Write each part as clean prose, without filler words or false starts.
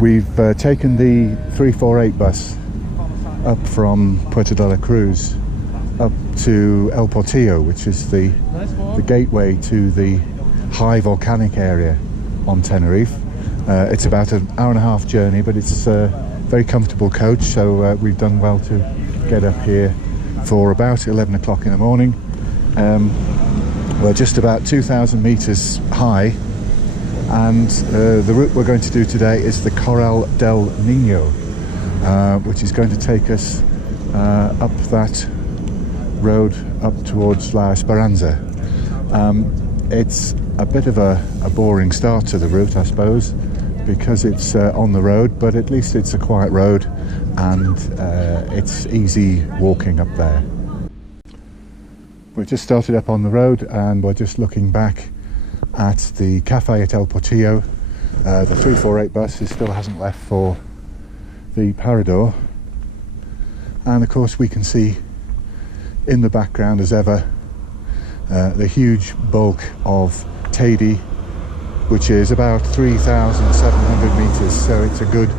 We've taken the 348 bus up from Puerto de la Cruz up to El Portillo, which is the gateway to the high volcanic area on Tenerife. It's about an hour and a half journey, but it's a very comfortable coach, so we've done well to get up here for about 11 o'clock in the morning. We're just about 2,000 meters high, and the route we're going to do today is the Corral del Nino, which is going to take us up that road up towards La Esperanza. It's a bit of a boring start to the route, I suppose, because it's on the road, but at least it's a quiet road and it's easy walking up there. We've just started up on the road and we're just looking back at the cafe at El Portillo. The 348 bus still hasn't left for the Parador, and of course we can see in the background as ever the huge bulk of Teide, which is about 3,700 meters, so it's a good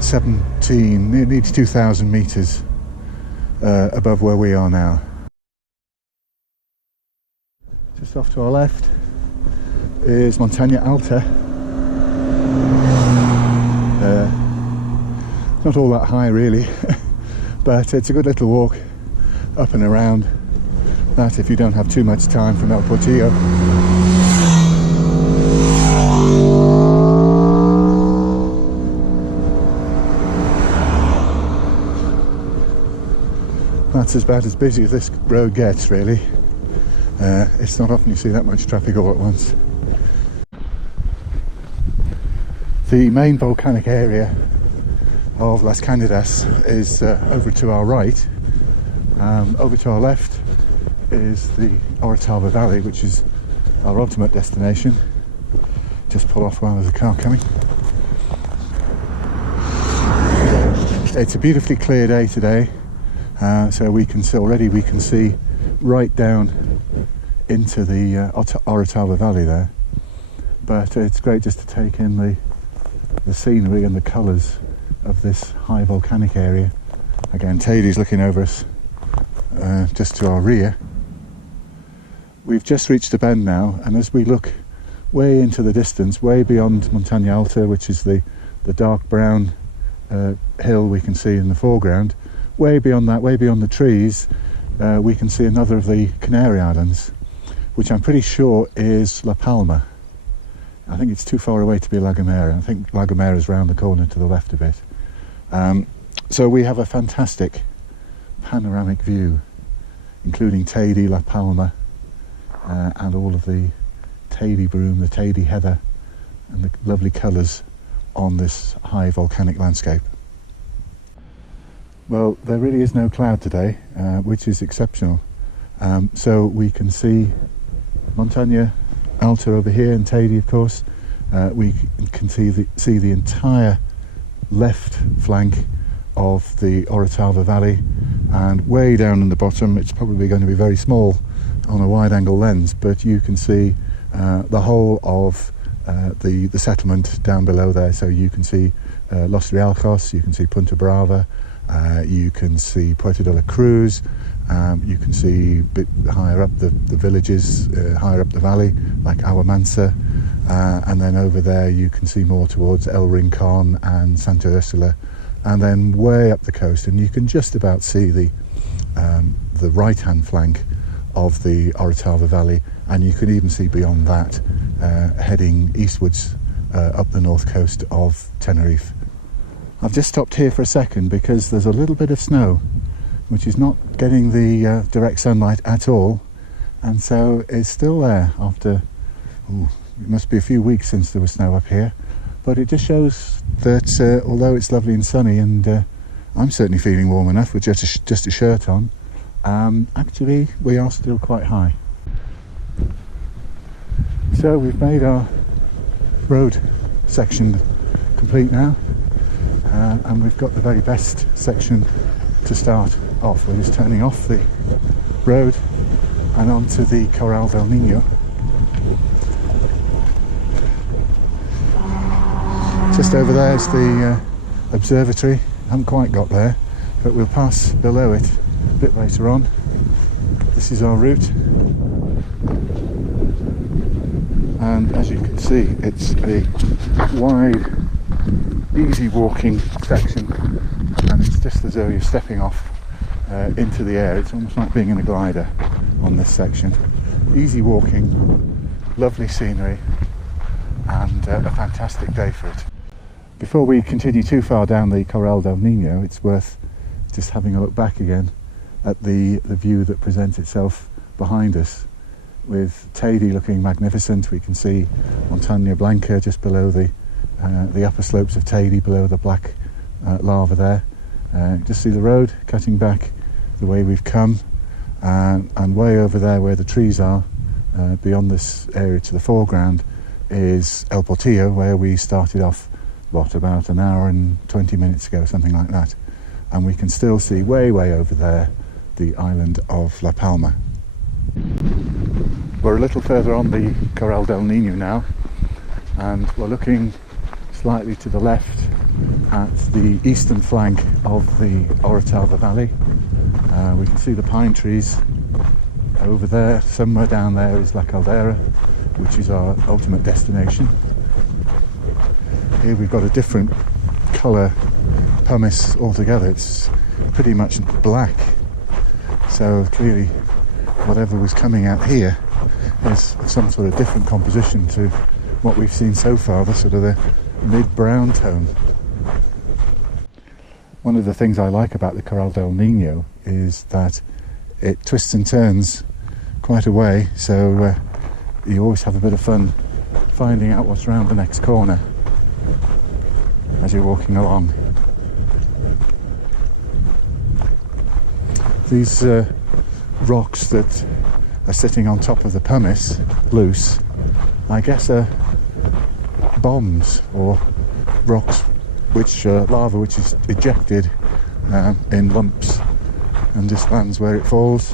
17, it needs 2,000 meters above where we are now. Just off to our left is Montaña Alta. Not all that high really, but it's a good little walk up and around that if you don't have too much time from El Portillo. That's about as busy as this road gets, really. It's not often you see that much traffic all at once. The main volcanic area of Las Candidas is over to our right. Over to our left is the Orotava Valley, which is our ultimate destination. Just pull off while there's a car coming. It's a beautifully clear day today, so we can see right down into the Orotava Valley there. But it's great just to take in the scenery and the colours of this high volcanic area. Again, Teide's looking over us just to our rear. We've just reached the bend now, and as we look way into the distance, way beyond Montaña Alta, which is the dark brown hill we can see in the foreground, way beyond that, way beyond the trees, we can see another of the Canary Islands, which I'm pretty sure is La Palma. I think it's too far away to be La Gomera. I think La Gomera is round the corner to the left a bit. So we have a fantastic panoramic view, including Teide, La Palma, and all of the Teide broom, the Teide heather, and the lovely colours on this high volcanic landscape. Well, there really is no cloud today, which is exceptional. So we can see Montaña Alta over here, and Teide, of course. We can see the entire left flank of the Orotava Valley, and way down in the bottom, it's probably going to be very small on a wide angle lens, but you can see the whole of the settlement down below there. So you can see Los Rialcos, you can see Punta Brava, you can see Puerto de la Cruz, you can see a bit higher up the villages, higher up the valley, like Aguamansa, and then over there you can see more towards El Rincon and Santa Ursula, and then way up the coast, and you can just about see the right-hand flank of the Orotava Valley, and you can even see beyond that, heading eastwards up the north coast of Tenerife. I've just stopped here for a second because there's a little bit of snow, which is not getting the direct sunlight at all, and so it's still there after, it must be a few weeks since there was snow up here, but it just shows that although it's lovely and sunny, and I'm certainly feeling warm enough with just a shirt on, actually we are still quite high. So we've made our road section complete now, and we've got the very best section to start off. We're just turning off the road and onto the Corral del Nino. Just Just over there is the observatory. Haven't quite got there, but we'll pass below it a bit later on. This is our route, and as you can see, it's a wide, easy walking section, and it's just as though you're stepping off into the air. It's almost like being in a glider on this section. Easy walking, lovely scenery, and a fantastic day for it. Before we continue too far down the Corral del Nino, it's worth just having a look back again at the view that presents itself behind us, with Teide looking magnificent. We can see Montaña Blanca just below the upper slopes of Teide, below the black lava there. Just see the road cutting back the way we've come, and way over there where the trees are, beyond this area to the foreground, is El Portillo, where we started off, about an hour and 20 minutes ago, something like that. And we can still see way over there the island of La Palma. We're a little further on the Corral del Nino now, and we're looking slightly to the left at the eastern flank of the Orotava Valley. We can see the pine trees over there. Somewhere down there is La Caldera, which is our ultimate destination. Here we've got a different colour pumice altogether. It's pretty much black, so clearly whatever was coming out here is some sort of different composition to what we've seen so far, the sort of the mid-brown tone. One of the things I like about the Corral del Nino is that it twists and turns quite a way, so you always have a bit of fun finding out what's around the next corner as you're walking along. These rocks that are sitting on top of the pumice, loose, I guess are bombs or rocks which lava which is ejected in lumps and just lands where it falls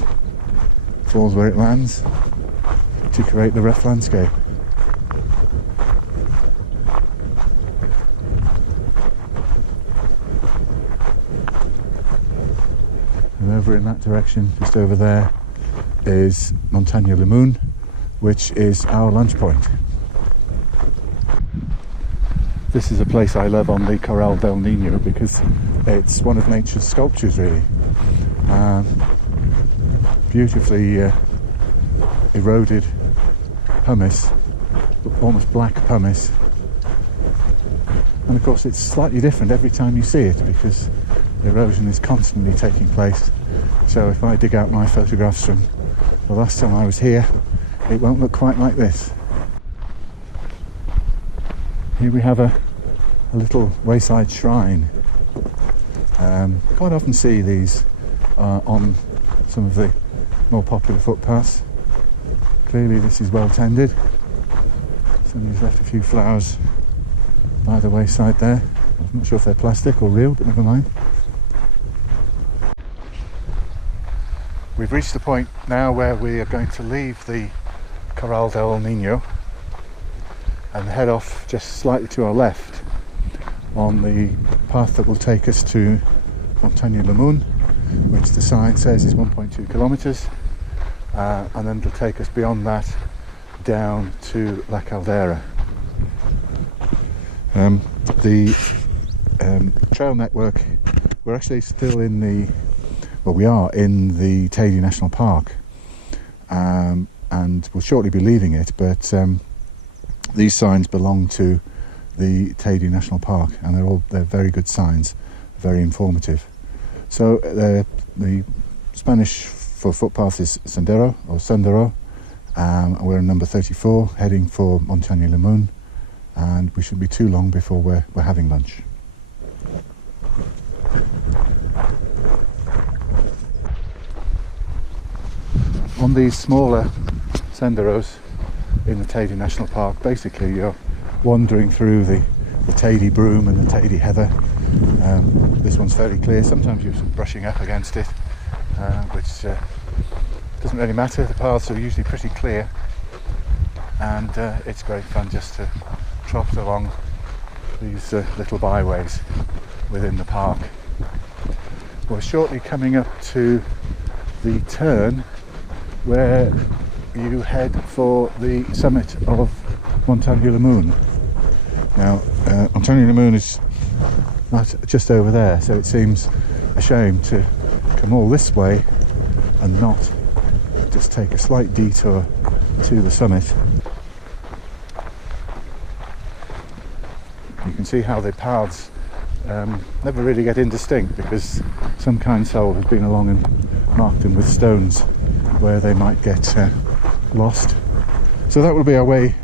where it lands, to create the rough landscape. And over in that direction, just over there, is Montaña Limón, which is our lunch point. This is a place I love on the Corral del Nino because it's one of nature's sculptures, really. Beautifully eroded pumice, almost black pumice. And of course it's slightly different every time you see it because erosion is constantly taking place. So if I dig out my photographs from the last time I was here, it won't look quite like this. Here we have a little wayside shrine. Quite often see these on some of the more popular footpaths. Clearly this is well tended. Somebody's left a few flowers by the wayside there. I'm not sure if they're plastic or real, but never mind. We've reached the point now where we are going to leave the Corral del Nino and head off just slightly to our left on the path that will take us to Montaña Limón, which the sign says is 1.2 kilometres, and then it'll take us beyond that down to La Caldera. The trail network, we're actually still in the, well, we are in the Teide National Park, and we'll shortly be leaving it, but these signs belong to the Teide National Park, and they're very good signs, very informative. So the Spanish for footpath is sendero or sendero. We're in number 34, heading for Montaña Limón, and we shouldn't be too long before we're having lunch. On these smaller senderos in the Teide National Park, basically you're wandering through the Teide broom and the Teide heather. This one's fairly clear. Sometimes you're brushing up against it, which doesn't really matter. The paths are usually pretty clear, and it's great fun just to trot along these little byways within the park. We're shortly coming up to the turn where you head for the summit of Montaña Lamun. Now, Montaña Lamun is just over there, so it seems a shame to come all this way and not just take a slight detour to the summit. You can see how the paths never really get indistinct, because some kind soul has been along and marked them with stones where they might get lost. So that will be our way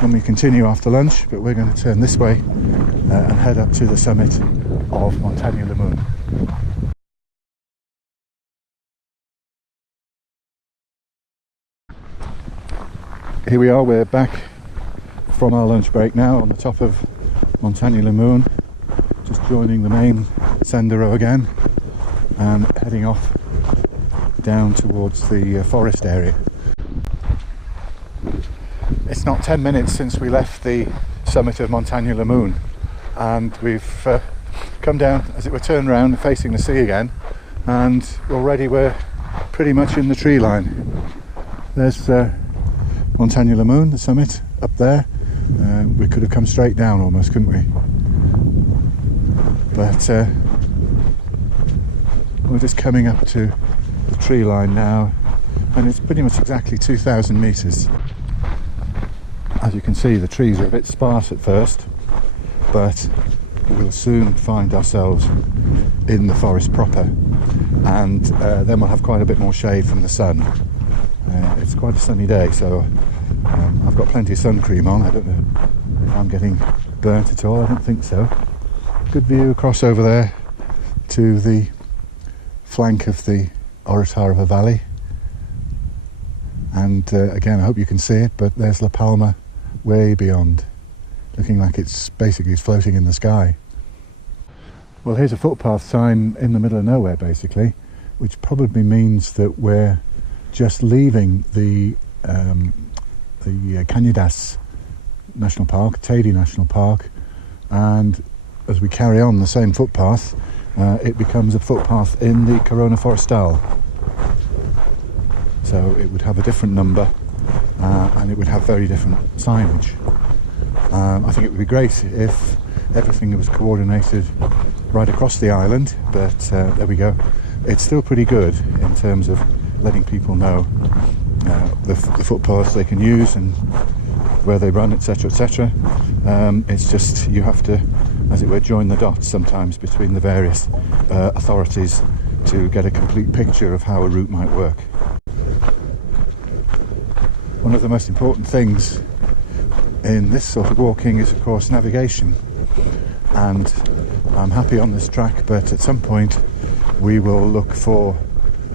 when we continue after lunch, but we're going to turn this way and head up to the summit of Montaña Lamun. Here we are, we're back from our lunch break now on the top of Montaña Lamun, just joining the main sendero again and heading off down towards the forest area. It's not 10 minutes since we left the summit of Montaña Lamun, and we've come down, as it were, turned around facing the sea again, and already we're pretty much in the tree line. There's Montaña Lamun, the summit up there. We could have come straight down almost, couldn't we? But we're just coming up to the tree line now, and it's pretty much exactly 2,000 metres. As you can see, the trees are a bit sparse at first, but we'll soon find ourselves in the forest proper, and then we'll have quite a bit more shade from the sun. It's quite a sunny day, so I've got plenty of sun cream on. I don't know if I'm getting burnt at all. I don't think so. Good view across over there to the flank of the Orotava Valley, and again, I hope you can see it, but there's La Palma way beyond, looking like it's basically floating in the sky. Well, here's a footpath sign in the middle of nowhere basically, which probably means that we're just leaving the Cañadas National Park, Teide National Park, and as we carry on the same footpath, it becomes a footpath in the Corona Forestal. So it would have a different number, and it would have very different signage. I think it would be great if everything was coordinated right across the island, but there we go. It's still pretty good in terms of letting people know the footpaths they can use and where they run, etc, etc. It's just you have to, as it were, join the dots sometimes between the various authorities to get a complete picture of how a route might work. One of the most important things in this sort of walking is, of course, navigation, and I'm happy on this track, but at some point we will look for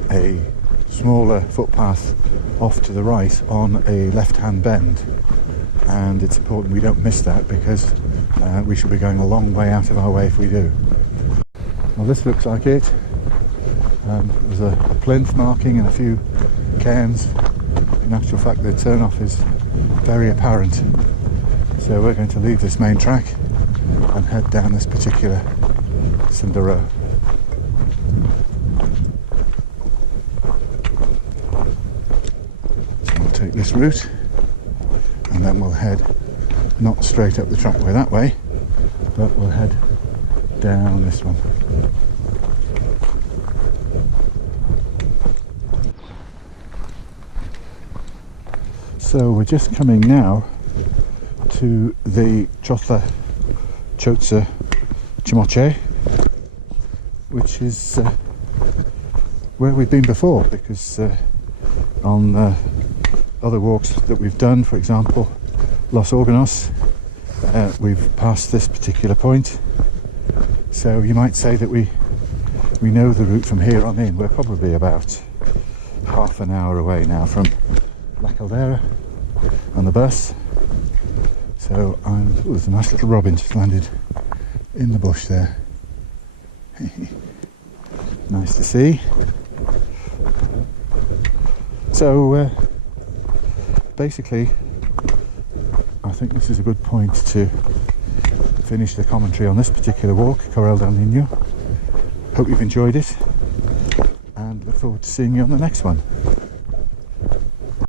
a smaller footpath off to the right on a left-hand bend, and it's important we don't miss that, because we should be going a long way out of our way if we do. Well, this looks like it. There's a plinth marking and a few cairns. In actual fact, the turn-off is very apparent. So we're going to leave this main track and head down this particular sendero. So we'll take this route, and then we'll head not straight up the trackway that way, but we'll head down this one. So we're just coming now to the Chotha Chotsa Chimoche, which is where we've been before, because on other walks that we've done, for example Los Órganos, we've passed this particular point. So you might say that we know the route from here on in. We're probably about half an hour away now from La Caldera on the bus. So there's a nice little robin just landed in the bush there. Nice to see. So basically I think this is a good point to finish the commentary on this particular walk, Corral del Nino. Hope you've enjoyed it, and look forward to seeing you on the next one.